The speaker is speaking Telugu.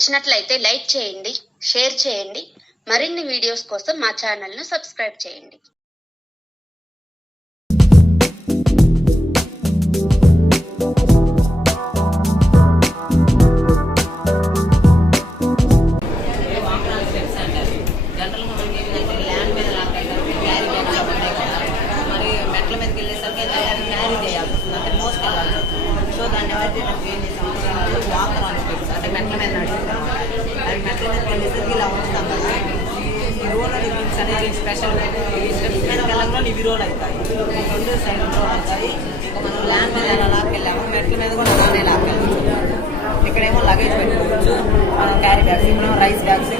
నచ్చినట్లయితే లైక్ చేయండి, షేర్ చేయండి. మరిన్ని వీడియోస్ కోసం మా ఛానల్ను సబ్స్క్రైబ్ చేయండి. సో దాన్ని ఎవరైతే ఏం చేసామంటే వాకర్ అని అంటే మెట్ల మీద నడుస్తున్నాం. అది మెట్ల మీద వెళ్ళేసరికి ఇలా వస్తాం కదా. ఈ రోలర్ రివ్యూస్ అనేది స్పెషల్ స్టెప్స్ మీద వెళ్ళంగా ఇవి రోల్ అవుతాయి, రెండు సైడ్ రోల్ అవుతాయి. ఇంకా మనం ల్యాండ్ మీద ఎలా లాక్కెళ్ళాము, మెట్ల మీద కూడా అలానే లాక్కెళ్ళచ్చు. ఇక్కడేమో లగేజ్ పెట్టుకోవచ్చు, మనం క్యారీ బ్యాగ్స్, ఇప్పుడు రైస్ బ్యాగ్స్